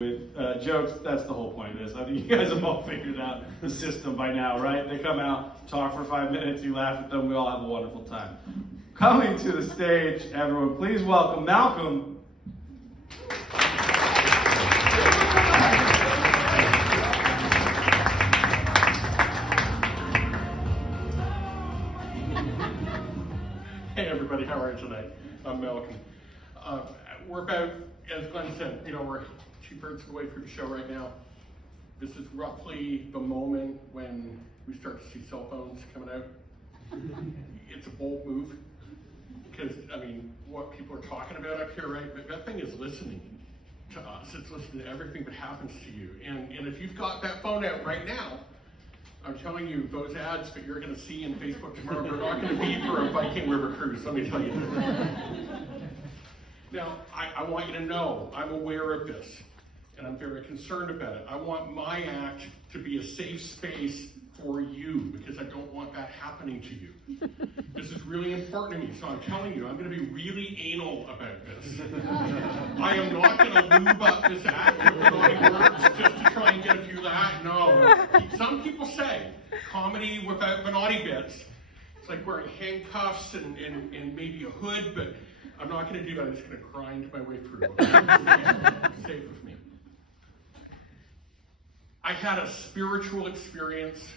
With jokes, that's the whole point of this. I think you guys have all figured out the system by now, right? They come out, talk for 5 minutes, you laugh at them, we all have a wonderful time. Coming to the stage, everyone, please welcome Malcolm. Hey everybody, how are you tonight? I'm Malcolm. We're about, as Glenn said, we're 2/3 away from the show right now. This is roughly the moment when we start to see cell phones coming out. It's a bold move because, what people are talking about up here, right? But that thing is listening to us. It's listening to everything that happens to you. And if you've got that phone out right now, I'm telling you, those ads that you're going to see in Facebook tomorrow, they're not going to be for a Viking River cruise, let me tell you. Now, I want you to know, I'm aware of this, and I'm very concerned about it. I want my act to be a safe space for you, because I don't want that happening to you. This is really important to me, so I'm telling you, I'm going to be really anal about this. I am not going to lube up this act with naughty words just to try and get a few laughs. No. Some people say comedy without the naughty bits. It's like wearing handcuffs and maybe a hood, but I'm not going to do that. I'm just going to grind my way through. Safe with me. I had a spiritual experience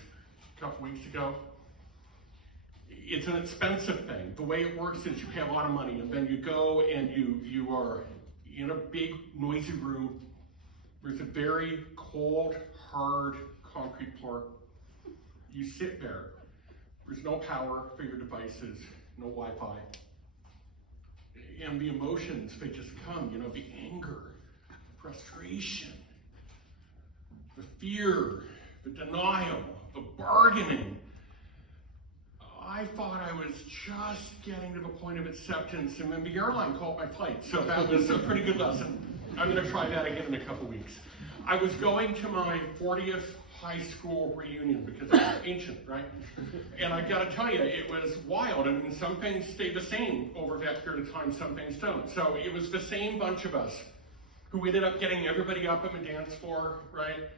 a couple weeks ago. It's an expensive thing. The way it works is you pay a lot of money, and then you go and you are in a big, noisy room. There's a very cold, hard concrete floor. You sit there. There's no power for your devices, no Wi-Fi. And the emotions, they just come, the anger, the frustration, the fear, the denial, the bargaining. I thought I was just getting to the point of acceptance, and then the airline called my flight, so that was a pretty good lesson. I'm going to try that again in a couple weeks. I was going to my 40th high school reunion because it's ancient, right? And I got to tell you, it was wild. Some things stay the same over that period of time, some things don't. So it was the same bunch of us who ended up getting everybody up on the dance floor, right?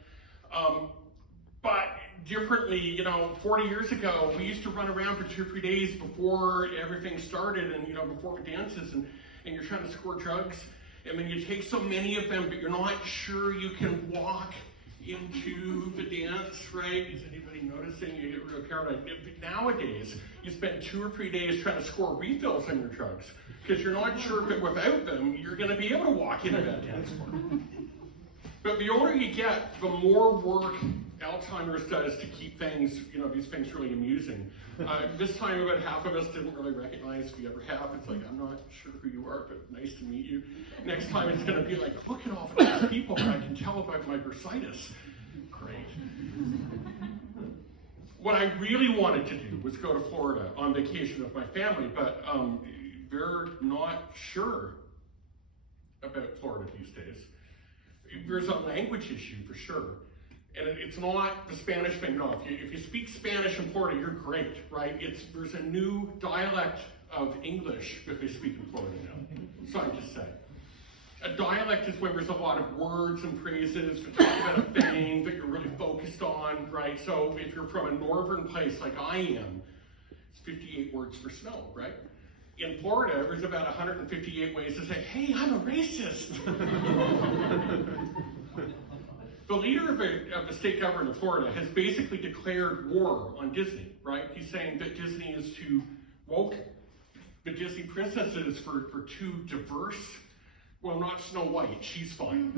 But differently, 40 years ago, we used to run around for 2 or 3 days before everything started and, before the dances, and you're trying to score drugs. And then you take so many of them, but you're not sure you can walk into the dance, right? Is anybody noticing? You get real paranoid. Nowadays, you spend 2 or 3 days trying to score refills on your drugs because you're not sure that without them, you're going to be able to walk into that dance floor. But the older you get, the more work Alzheimer's does to keep things, these things really amusing. This time about half of us didn't really recognize the other half. It's like, I'm not sure who you are, but nice to meet you. Next time it's going to be like, look at all these people that I can tell about my bursitis. Great. What I really wanted to do was go to Florida on vacation with my family, but they're not sure about Florida these days. There's a language issue for sure. And it's not the Spanish thing. No, if you speak Spanish in Florida, you're great, right? There's a new dialect of English that they speak in Florida now. So I just say. A dialect is where there's a lot of words and phrases to talk about a thing that you're really focused on, right? So if you're from a northern place like I am, it's 58 words for snow, right? In Florida, there's about 158 ways to say, hey, I'm a racist. The leader of the state government of Florida has basically declared war on Disney, right? He's saying that Disney is too woke. The Disney princesses are too diverse. Well, not Snow White, she's fine.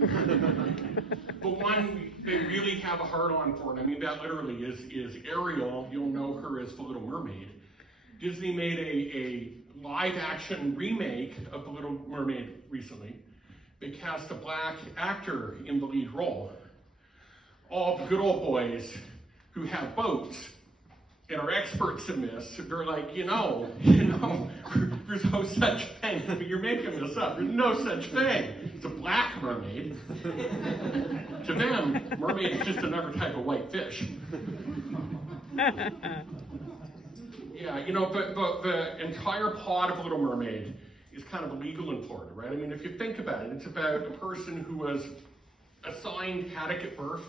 The one they really have a hard-on for, and that literally is Ariel. You'll know her as The Little Mermaid. Disney made a live-action remake of The Little Mermaid recently. They cast a black actor in the lead role. All the good old boys who have boats and are experts in this, they're like, there's no such thing. You're making this up. There's no such thing. It's a black mermaid. To them, mermaid is just another type of white fish. Yeah, but the entire plot of Little Mermaid is kind of illegal in Florida, right? If you think about it, it's about a person who was find Haddock at birth,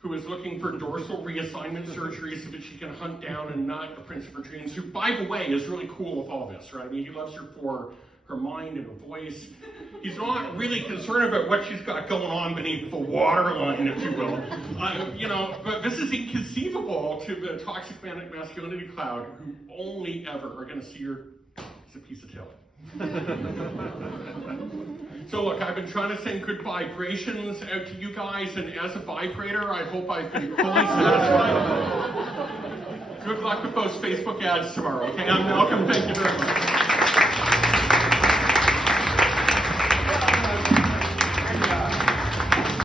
who is looking for dorsal reassignment surgery so that she can hunt down and nut the Prince of her dreams, who, by the way, is really cool with all this, right? I mean, he loves her for her mind and her voice. He's not really concerned about what she's got going on beneath the waterline, if you will. But this is inconceivable to the toxic masculinity cloud, who only ever are going to see her as a piece of tail. So look, I've been trying to send good vibrations out to you guys, and as a vibrator, I hope I've been fully satisfied. Good luck with those Facebook ads tomorrow, okay? I'm Malcolm, thank you very much.